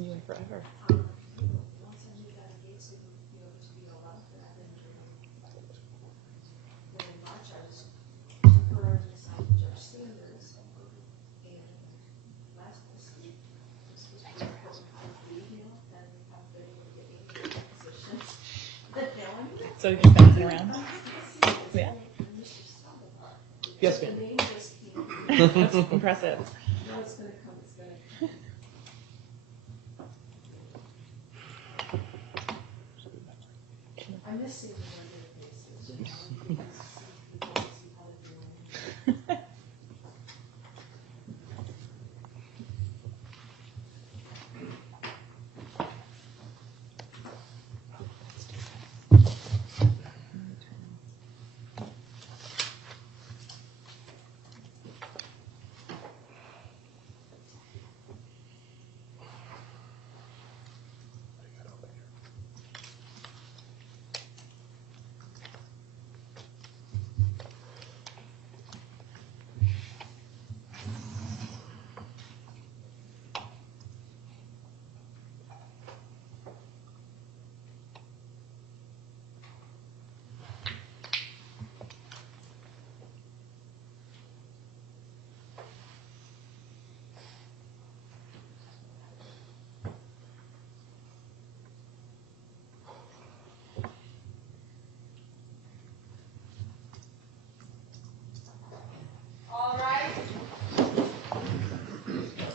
continuing forever. So you're bouncing around? Yeah. Yes, ma'am. That's impressive. I miss seeing the faces.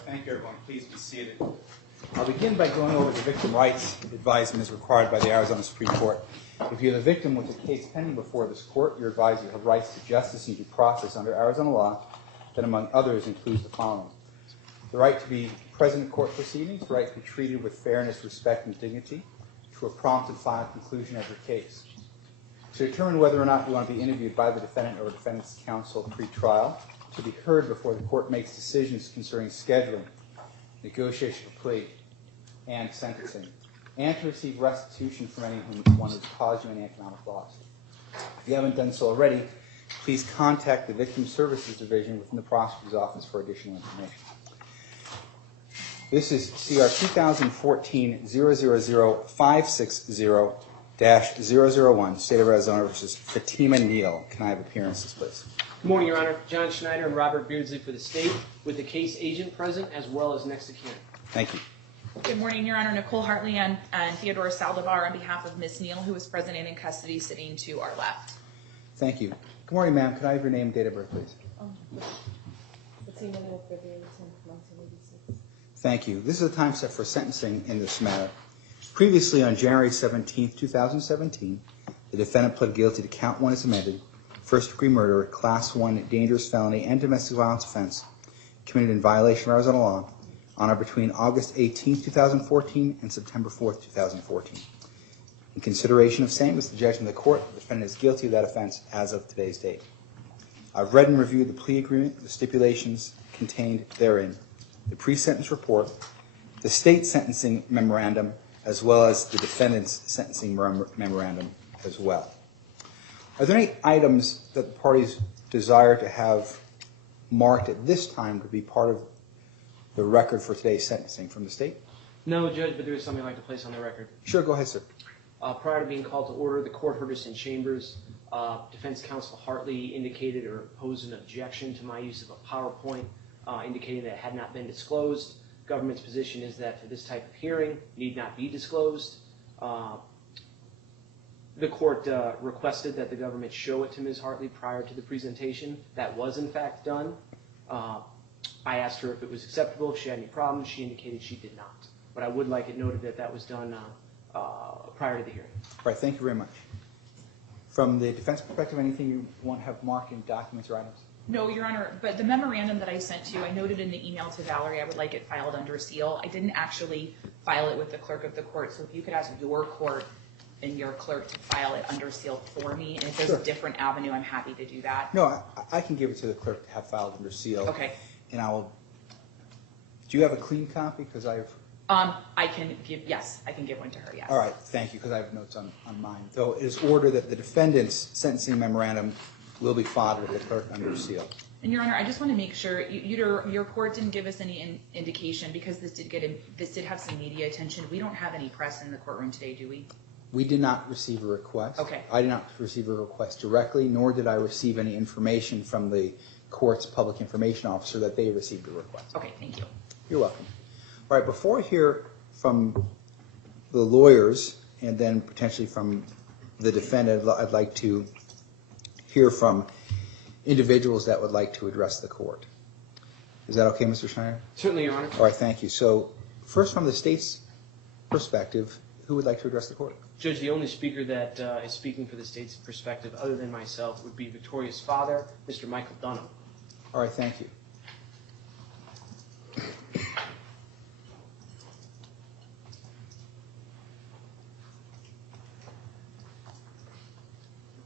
Thank you, everyone. Please be seated. I'll begin by going over the victim rights advisement as required by the Arizona Supreme Court. If you're the victim with a case pending before this court, you're advised you have rights to justice and due process under Arizona law that, among others, includes the following: the right to be present in court proceedings, the right to be treated with fairness, respect, and dignity, to a prompt and final conclusion of your case. To determine whether or not you want to be interviewed by the defendant or defendant's counsel pre-trial, to be heard before the court makes decisions concerning scheduling, negotiation of plea, and sentencing, and to receive restitution from anyone who's caused you any economic loss. If you haven't done so already, please contact the Victim Services Division within the prosecutor's office for additional information. This is CR 2014-000-560-001, State of Arizona versus Phoeteama Neal. Can I have appearances, please? Good morning, Your Honor. John Schneider and Robert Beardsley for the state, with the case agent present as well as next to kin. Thank you. Good morning, Your Honor. Nicole Hartley and Theodore Saldivar on behalf of Ms. Neal, who is present and in custody, sitting to our left. Thank you. Good morning, ma'am. Can I have your name and date of birth, please? Phoeteama Neal, February 10th, 1986. Thank you. This is the time set for sentencing in this matter. Previously, on January 17, 2017, the defendant pled guilty to count 1 as amended, first-degree murder, class 1 dangerous felony, and domestic violence offense committed in violation of Arizona law on or between August 18, 2014 and September 4, 2014. In consideration of same as the judgment of the court, the defendant is guilty of that offense as of today's date. I've read and reviewed the plea agreement, the stipulations contained therein, the pre-sentence report, the state sentencing memorandum, as well as the defendant's sentencing memorandum as well. Are there any items that the parties desire to have marked at this time to be part of the record for today's sentencing from the state? No, Judge, but there is something I'd like to place on the record. Sure, go ahead, sir. Prior to being called to order, the court heard us in chambers. Defense counsel Hartley indicated or posed an objection to my use of a PowerPoint, indicating that it had not been disclosed. Government's position is that for this type of hearing, need not be disclosed. The court requested that the government show it to Ms. Hartley prior to the presentation. That was, in fact, done. I asked her if it was acceptable, if she had any problems. She indicated she did not. But I would like it noted that that was done prior to the hearing. All right, thank you very much. From the defense perspective, anything you want to have marked in documents or items? No, Your Honor, but the memorandum that I sent to you, I noted in the email to Valerie I would like it filed under seal. I didn't actually file it with the clerk of the court, so if you could ask your court and your clerk to file it under seal for me, and if there's a different avenue, I'm happy to do that. No, I can give it to the clerk to have filed under seal. Okay. And I will. Do you have a clean copy? Because I've. I can give, yes, I can give one to her, yes. All right, thank you, because I have notes on mine. Though it is ordered that the defendant's sentencing memorandum will be filed with the clerk under seal. And Your Honor, I just want to make sure your court didn't give us any indication, because this did have some media attention. We don't have any press in the courtroom today, do we? We did not receive a request. Okay. I did not receive a request directly, nor did I receive any information from the court's public information officer that they received a request. Okay, thank you. You're welcome. All right, before I hear from the lawyers and then potentially from the defendant, I'd like to hear from individuals that would like to address the court. Is that okay, Mr. Schneider? Certainly, Your Honor. All right, thank you. So first, from the state's perspective, who would like to address the court? Judge, the only speaker that is speaking for the state's perspective, other than myself, would be Victoria's father, Mr. Michael Dunham. All right, thank you.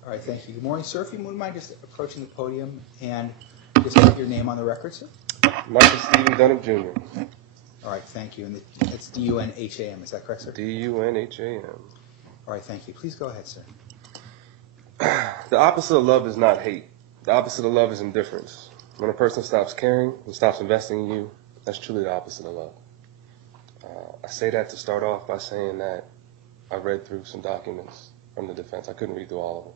All right, thank you. Good morning, sir. If you wouldn't mind just approaching the podium and just put your name on the record, sir. Michael Stephen Dunham Jr. All right, thank you. And it's D-U-N-H-A-M, is that correct, sir? D-U-N-H-A-M. All right, thank you. Please go ahead, sir. The opposite of love is not hate. The opposite of love is indifference. When a person stops caring and stops investing in you, that's truly the opposite of love. I say that to start off by saying that I read through some documents from the defense. I couldn't read through all of them.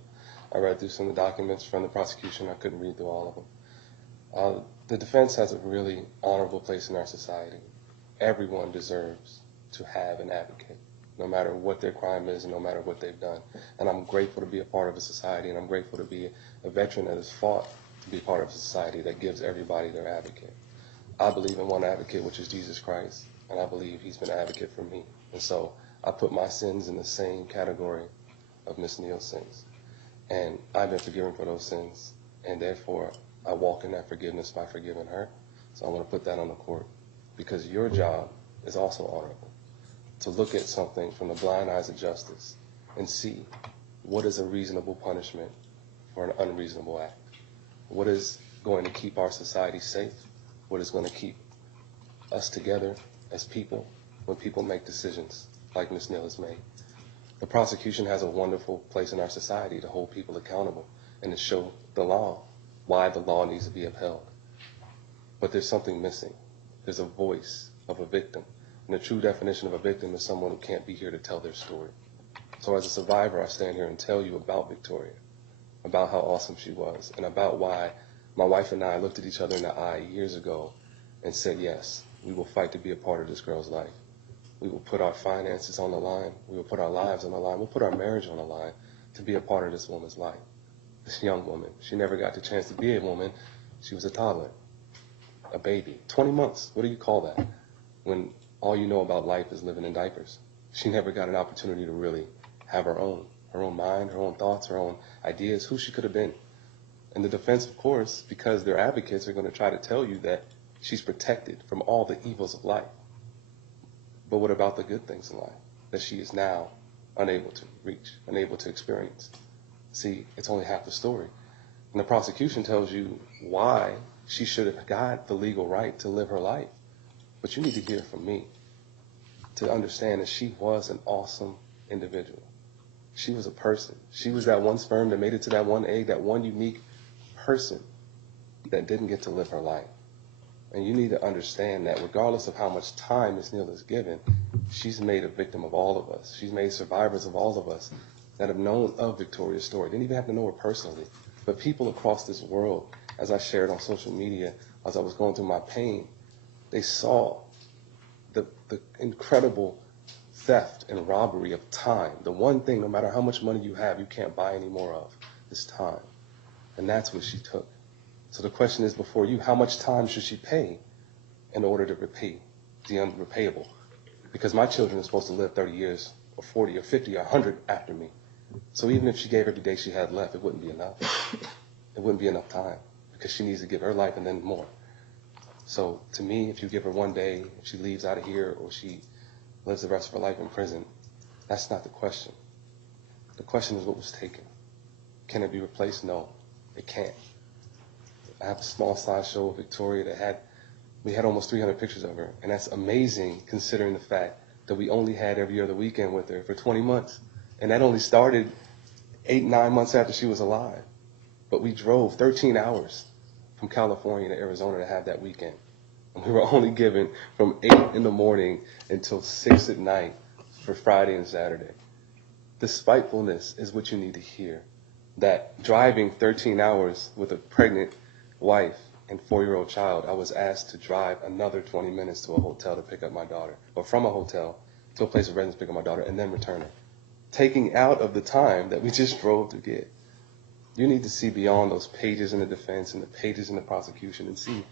I read through some of the documents from the prosecution. I couldn't read through all of them. The defense has a really honorable place in our society. Everyone deserves to have an advocate, no matter what their crime is and no matter what they've done. And I'm grateful to be a part of a society, and I'm grateful to be a veteran that has fought to be part of a society that gives everybody their advocate. I believe in one advocate, which is Jesus Christ, and I believe he's been an advocate for me. And so I put my sins in the same category of Miss Neal's sins. And I've been forgiven for those sins, and therefore I walk in that forgiveness by forgiving her. So I want to put that on the court, because your job is also honorable, to look at something from the blind eyes of justice and see what is a reasonable punishment for an unreasonable act. What is going to keep our society safe? What is going to keep us together as people when people make decisions like Ms. Neal has made? The prosecution has a wonderful place in our society to hold people accountable and to show the law, why the law needs to be upheld. But there's something missing. There's a voice of a victim. And the true definition of a victim is someone who can't be here to tell their story. So as a survivor, I stand here and tell you about Victoria, about how awesome she was, and about why my wife and I looked at each other in the eye years ago and said, yes, we will fight to be a part of this girl's life. We will put our finances on the line. We will put our lives on the line. We'll put our marriage on the line to be a part of this woman's life. This young woman. She never got the chance to be a woman. She was a toddler, a baby. 20 months. What do you call that? When all you know about life is living in diapers. She never got an opportunity to really have her own mind, her own thoughts, her own ideas, who she could have been. And the defense, of course, because their advocates are going to try to tell you that she's protected from all the evils of life. But what about the good things in life that she is now unable to reach, unable to experience? See, it's only half the story. And the prosecution tells you why she should have got the legal right to live her life. But you need to hear from me to understand that she was an awesome individual. She was a person. She was that one sperm that made it to that one egg, that one unique person that didn't get to live her life. And you need to understand that regardless of how much time Ms. Neal is given, she's made a victim of all of us. She's made survivors of all of us that have known of Victoria's story. Didn't even have to know her personally. But people across this world, as I shared on social media, as I was going through my pain, they saw the incredible theft and robbery of time. The one thing, no matter how much money you have, you can't buy any more of, is time. And that's what she took. So the question is before you, how much time should she pay in order to repay the unrepayable? Because my children are supposed to live 30 years or 40 or 50 or 100 after me. So even if she gave every day she had left, it wouldn't be enough. It wouldn't be enough time because she needs to give her life and then more. So to me, if you give her one day, if she leaves out of here or she lives the rest of her life in prison, that's not the question. The question is what was taken. Can it be replaced? No, it can't. I have a small slideshow of Victoria that we had almost 300 pictures of her. And that's amazing considering the fact that we only had every other weekend with her for 20 months. And that only started 8-9 months after she was alive. But we drove 13 hours from California to Arizona to have that weekend. And we were only given from 8 in the morning until 6 at night for Friday and Saturday. The spitefulness is what you need to hear. That driving 13 hours with a pregnant wife and 4-year-old child, I was asked to drive another 20 minutes to a hotel to pick up my daughter, or from a hotel to a place of residence to pick up my daughter, and then return her. Taking out of the time that we just drove to get. You need to see beyond those pages in the defense and the pages in the prosecution and see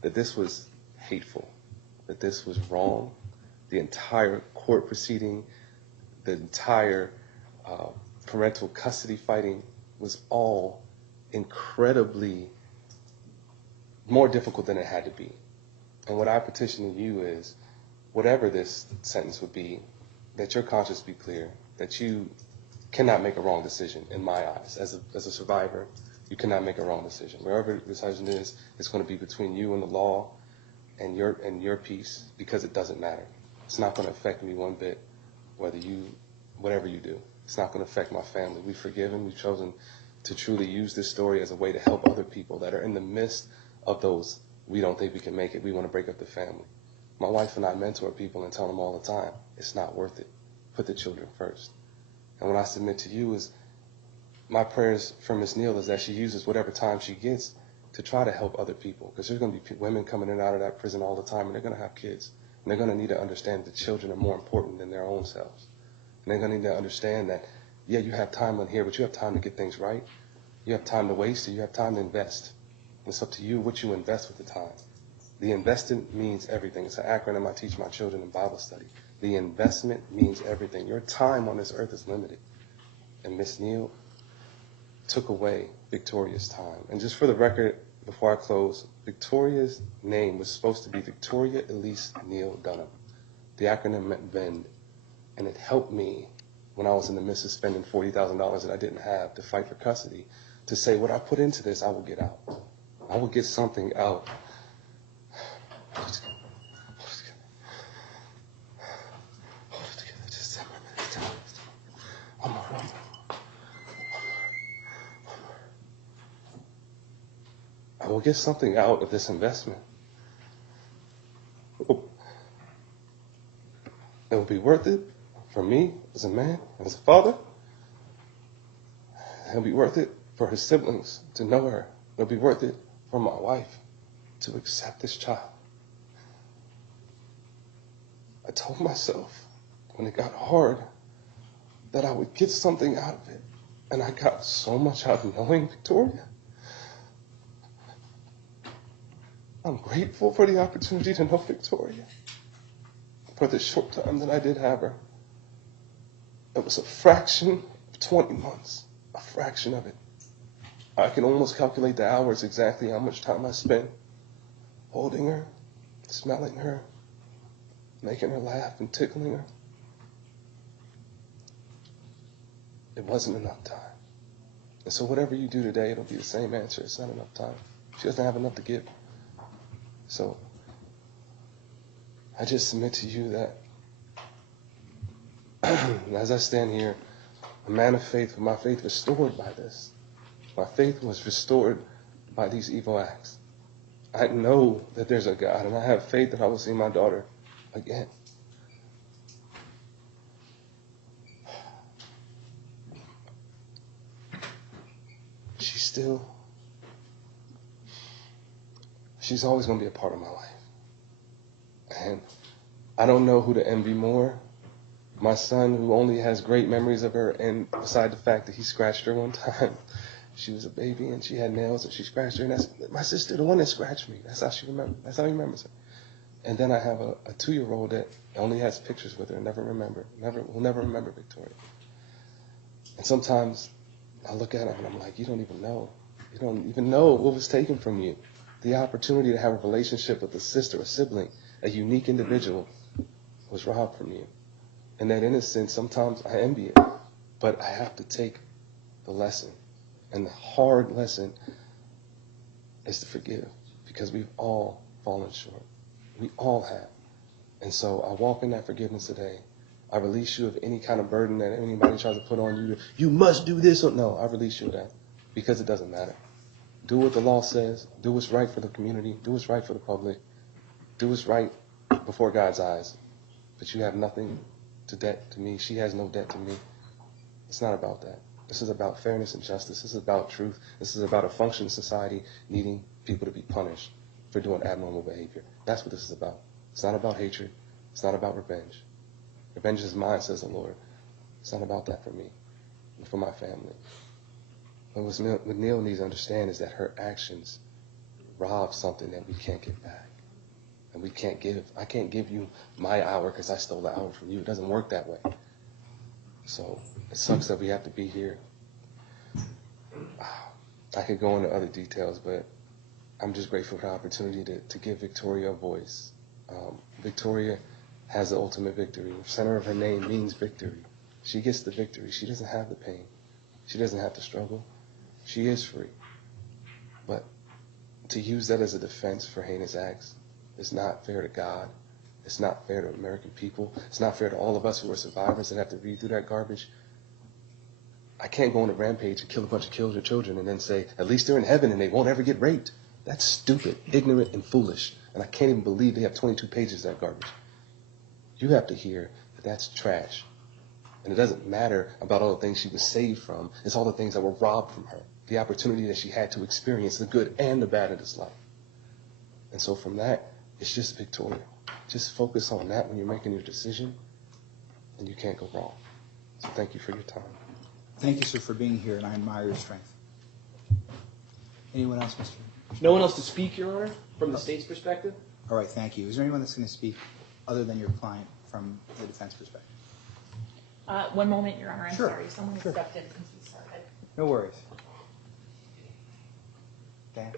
that this was hateful, that this was wrong. The entire court proceeding, the entire parental custody fighting was all incredibly more difficult than it had to be. And what I petition to you is, whatever this sentence would be, that your conscience be clear, that you cannot make a wrong decision in my eyes. As a survivor, you cannot make a wrong decision. Wherever the decision is, it's going to be between you and the law and your peace, because it doesn't matter. It's not going to affect me one bit, whatever you do. It's not going to affect my family. We've forgiven. We've chosen to truly use this story as a way to help other people that are in the midst of those, we don't think we can make it, we want to break up the family. My wife and I mentor people and tell them all the time, it's not worth it. Put the children first. And what I submit to you is, my prayers for Ms. Neal is that she uses whatever time she gets to try to help other people. Because there's going to be women coming in and out of that prison all the time, and they're going to have kids. And they're going to need to understand that children are more important than their own selves. And they're going to need to understand that, yeah, you have time on here, but you have time to get things right. You have time to waste, or you have time to invest. It's up to you what you invest with the time. The investment means everything. It's an acronym I teach my children in Bible study. The investment means everything. Your time on this earth is limited. And Miss Neal took away Victoria's time. And just for the record, before I close, Victoria's name was supposed to be Victoria Elise Neal Dunham. The acronym meant VEND. And it helped me when I was in the midst of spending $40,000 that I didn't have to fight for custody, to say, what I put into this, I will get out. I will get something out. Hold it together. Hold it together. Just 10 more minutes. 10 more minutes. One more. I will get something out of this investment. It will be worth it for me as a man, as a father. It'll be worth it for her siblings to know her. It'll be worth it for my wife to accept this child. I told myself when it got hard that I would get something out of it. And I got so much out of knowing Victoria. I'm grateful for the opportunity to know Victoria. For the short time that I did have her. It was a fraction of 20 months. A fraction of it. I can almost calculate the hours exactly how much time I spent holding her, smelling her, making her laugh and tickling her. It wasn't enough time. And so whatever you do today, it'll be the same answer. It's not enough time. She doesn't have enough to give. So I just submit to you that as I stand here, a man of faith, with my faith restored by this. My faith was restored by these evil acts. I know that there's a God, and I have faith that I will see my daughter again. She's always going to be a part of my life. And I don't know who to envy more. My son, who only has great memories of her, and beside the fact that he scratched her one time, she was a baby and she had nails and she scratched her, and that's my sister, the one that scratched me. That's how she remembers. That's how he remembers her. And then I have a 2-year-old that only has pictures with her and will never remember Victoria. And sometimes I look at her and I'm like, you don't even know. You don't even know what was taken from you. The opportunity to have a relationship with a sister, a sibling, a unique individual was robbed from you. And that innocence, sometimes I envy it. But I have to take the lesson. And the hard lesson is to forgive. Because we've all fallen short. We all have. And so I walk in that forgiveness today. I release you of any kind of burden that anybody tries to put on you. You must do this. Or no, I release you of that. Because it doesn't matter. Do what the law says. Do what's right for the community. Do what's right for the public. Do what's right before God's eyes. But you have nothing to debt to me. She has no debt to me. It's not about that. This is about fairness and justice. This is about truth. This is about a functioning society needing people to be punished for doing abnormal behavior. That's what this is about. It's not about hatred. It's not about revenge. Revenge is mine, says the Lord. It's not about that for me and for my family. But what Neal needs to understand is that her actions rob something that we can't get back. And we can't give. I can't give you my hour because I stole the hour from you. It doesn't work that way. So it sucks that we have to be here. I could go into other details, but I'm just grateful for the opportunity to give Victoria a voice. Victoria has the ultimate victory. The center of her name means victory. She gets the victory. She doesn't have the pain. She doesn't have to struggle. She is free. But to use that as a defense for heinous acts is not fair to God. It's not fair to American people. It's not fair to all of us who are survivors that have to read through that garbage. I can't go on a rampage and kill a bunch of children and then say, at least they're in heaven and they won't ever get raped. That's stupid, ignorant, and foolish. And I can't even believe they have 22 pages of that garbage. You have to hear that that's trash. And it doesn't matter about all the things she was saved from. It's all the things that were robbed from her. The opportunity that she had to experience the good and the bad of this life. And so from that, it's just Victoria. Just focus on that when you're making your decision, and you can't go wrong. So thank you for your time. Thank you, sir, for being here, and I admire your strength. Anyone else, Mr.? No one else to speak, Your Honor, from the state's perspective? All right, thank you. Is there anyone that's going to speak other than your client from the defense perspective? One moment, Your Honor. I'm Sure. sorry. Someone Sure. stepped in since we started. No worries. Dan?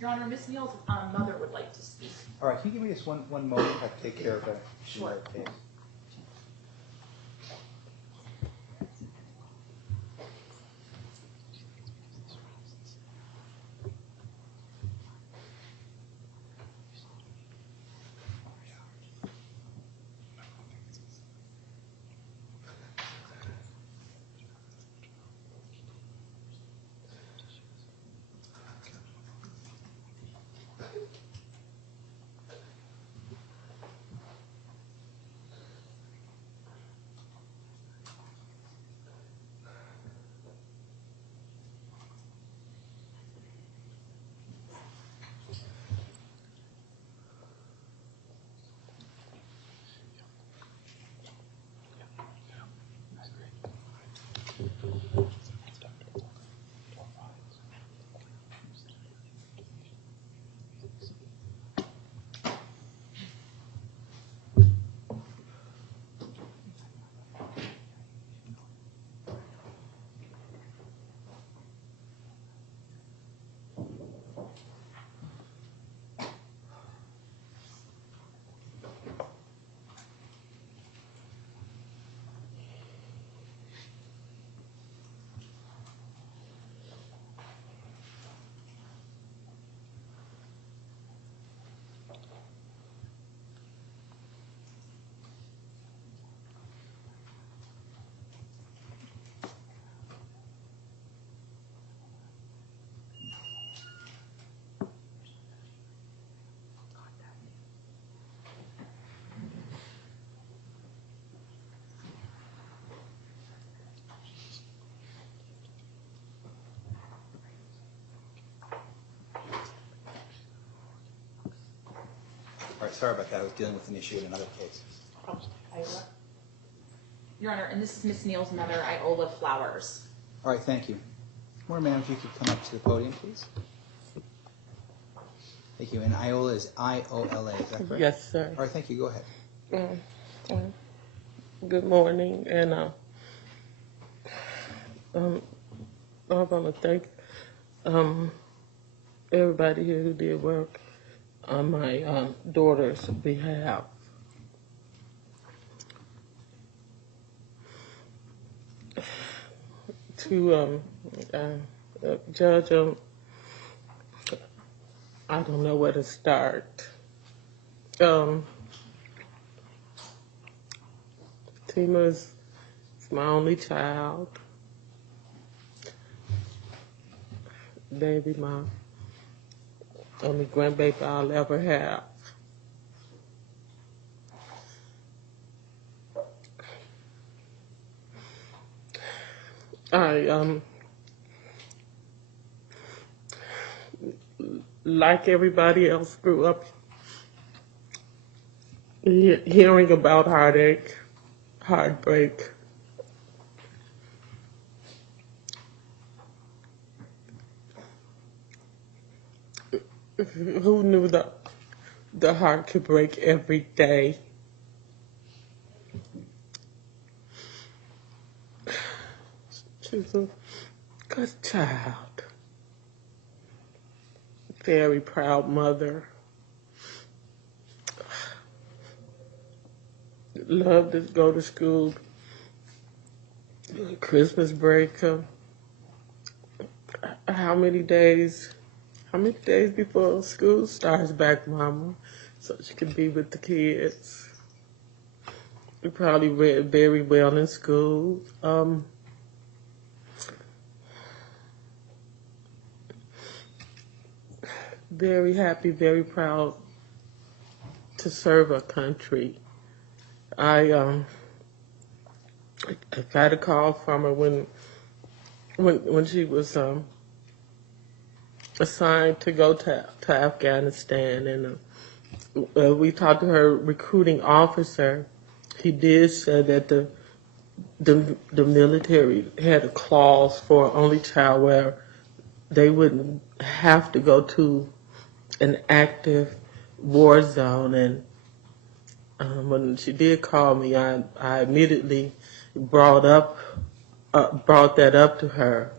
Your Honor, Ms. Neal's mother would like to speak. All right, can you give me just one moment? I have to take care of a Sure. case. All right, sorry about that. I was dealing with an issue in another case. Your Honor, and this is Ms. Neal's mother, Iola Flowers. All right, thank you. Morning, ma'am, if you could come up to the podium, please. Thank you. And Iola is I-O-L-A, is that correct? Yes, sir. All right, thank you. Go ahead. Good morning, and I want to thank everybody here who did work on my daughter's behalf. To Judge, I don't know where to start. Tima's my only child. baby mom. Only grandbaby I'll ever have. I like everybody else, grew up hearing about heartache, heartbreak. Who knew the heart could break every day? She's a good child. Very proud mother. Loved to go to school. Christmas break. How many days before school starts back, Mama? So she could be with the kids. We probably read very well in school. Very happy, very proud to serve our country. I got a call from her when she was assigned to go to Afghanistan, and we talked to her recruiting officer. He did say that the military had a clause for only child where they wouldn't have to go to an active war zone. And when she did call me, I immediately brought that up to her.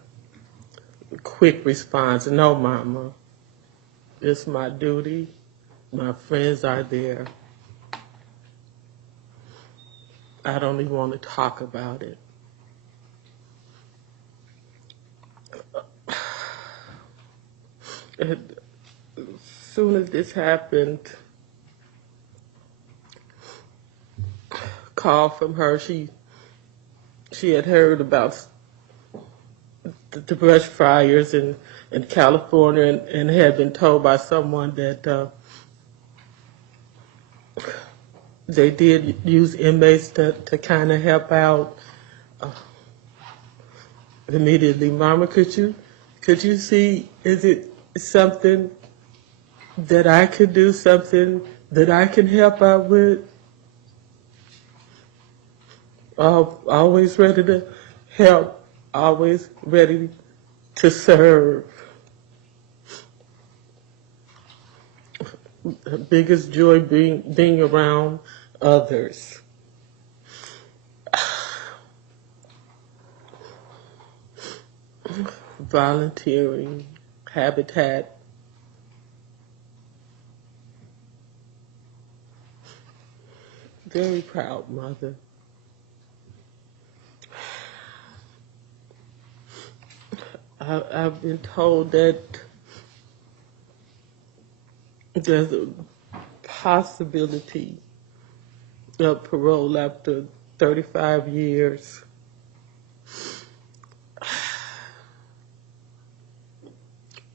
Quick response: no, Mama, it's my duty. My friends are there. I don't even want to talk about it. As soon as this happened, call from her. She had heard about the brush fires in California, and had been told by someone that they did use inmates to kind of help out. Immediately, Mama, could you see, is it something that I could do, something that I can help out with? Always ready to help, always ready to serve. Biggest joy being around others. Volunteering, habitat. Very proud mother. I've been told that there's a possibility of parole after 35 years.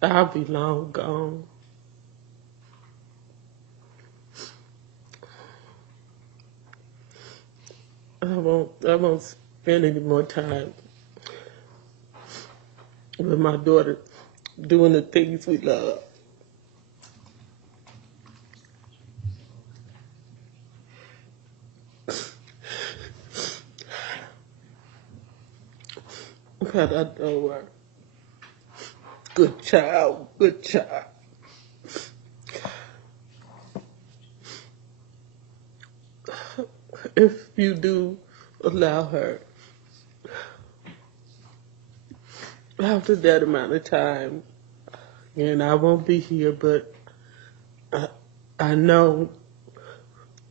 I'll be long gone. I won't spend any more time with my daughter doing the things we love. But I know her. Good child, good child. If you do allow her, after that amount of time, and I won't be here, but I know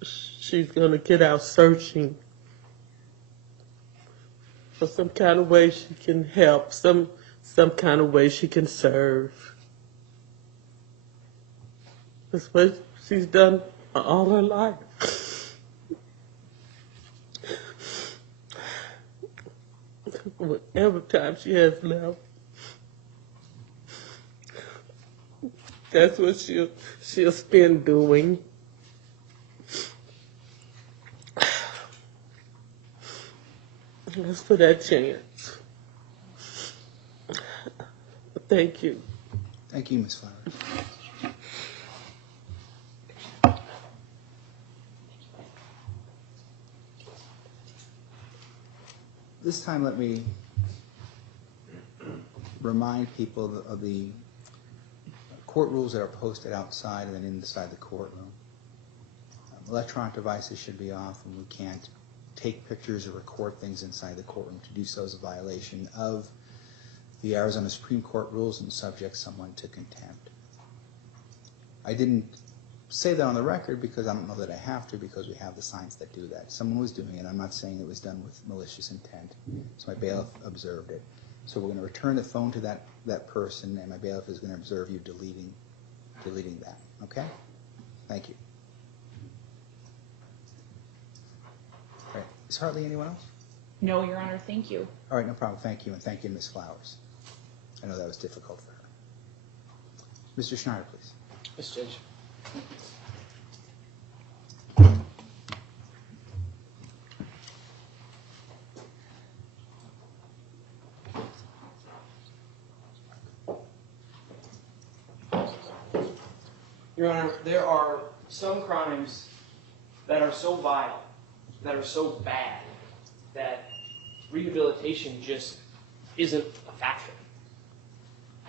she's going to get out searching for some kind of way she can help, some kind of way she can serve. That's what she's done all her life. Whatever time she has left, That's what she'll spend doing. That's for that chance. Thank you. Thank you, Ms. Flowers. This time, let me remind people of the court rules that are posted outside and then inside the courtroom. Electronic devices should be off, and we can't take pictures or record things inside the courtroom. To do so is a violation of the Arizona Supreme Court rules and subject someone to contempt. I didn't say that on the record because I don't know that I have to, because we have the signs that do that. Someone was doing it. I'm not saying it was done with malicious intent. So my bailiff observed it. So we're going to return the phone to that person, and my bailiff is going to observe you deleting that. Okay? Thank you. All right. Is Hartley anyone else? No, Your Honor, thank you. All right, no problem. Thank you, and thank you, Ms. Flowers. I know that was difficult for her. Mr. Schneider, please. Yes, Judge. Your Honor, there are some crimes that are so vile, that are so bad, that rehabilitation just isn't a factor.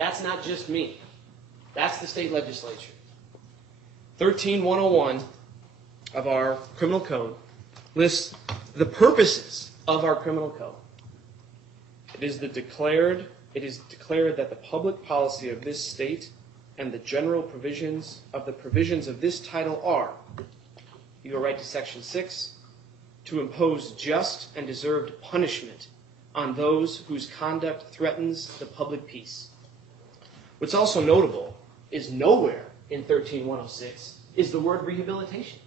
That's not just me. That's the state legislature. 13101 of our criminal code lists the purposes of our criminal code. It is declared that the public policy of this state and the general provisions of this title are, you go right to Section 6, to impose just and deserved punishment on those whose conduct threatens the public peace. What's also notable is nowhere in 13106 is the word rehabilitation.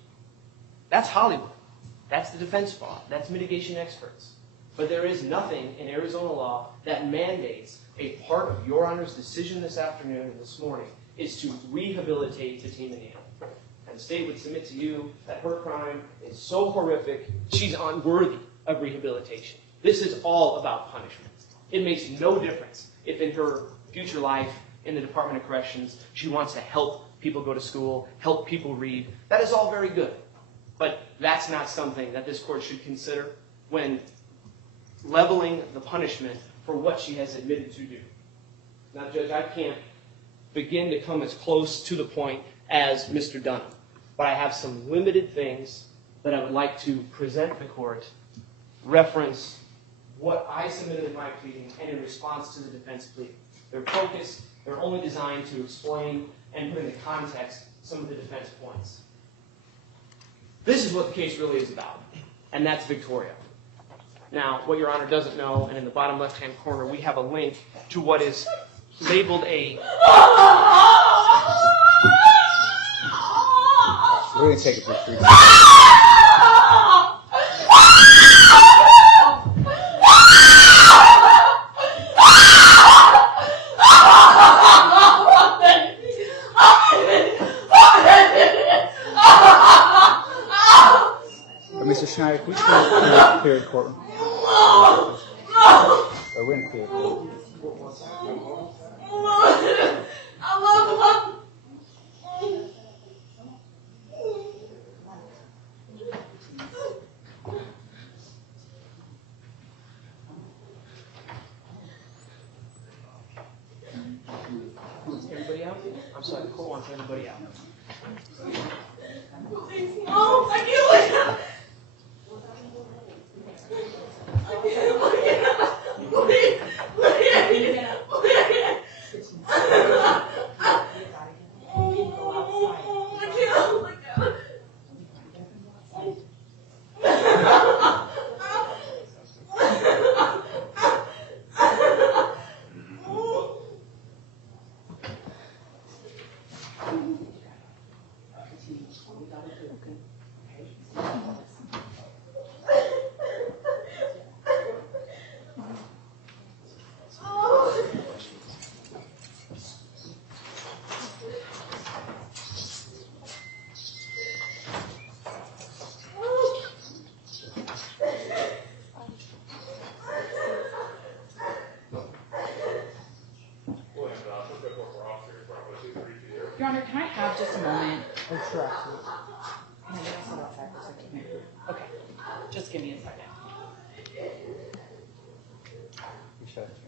That's Hollywood. That's the defense bar. That's mitigation experts. But there is nothing in Arizona law that mandates a part of Your Honor's decision this afternoon and this morning is to rehabilitate Phoeteama Neal. And the state would submit to you that her crime is so horrific, she's unworthy of rehabilitation. This is all about punishment. It makes no difference if in her future life in the Department of Corrections she wants to help people go to school, help people read. That is all very good. But that's not something that this court should consider when leveling the punishment for what she has admitted to do. Now, Judge, I can't begin to come as close to the point as Mr. Dunham, but I have some limited things that I would like to present the court, reference what I submitted in my pleading, and in response to the defense plea. They're focused, they're only designed to explain and put into context some of the defense points. This is what the case really is about, and that's Victoria. Now, what Your Honor doesn't know, and in the bottom left-hand corner, we have a link to what is labeled a... We're going to take a picture. Mr. Schneider, can we clear the courtroom? We're going to clear the courtroom. Everybody out? I'm sorry, the court wants everybody out. Oh, I can't look at it. Your Honor, can I have just a moment? I'm sure. Can I get us outside for a second? Okay, just give me a second. You should.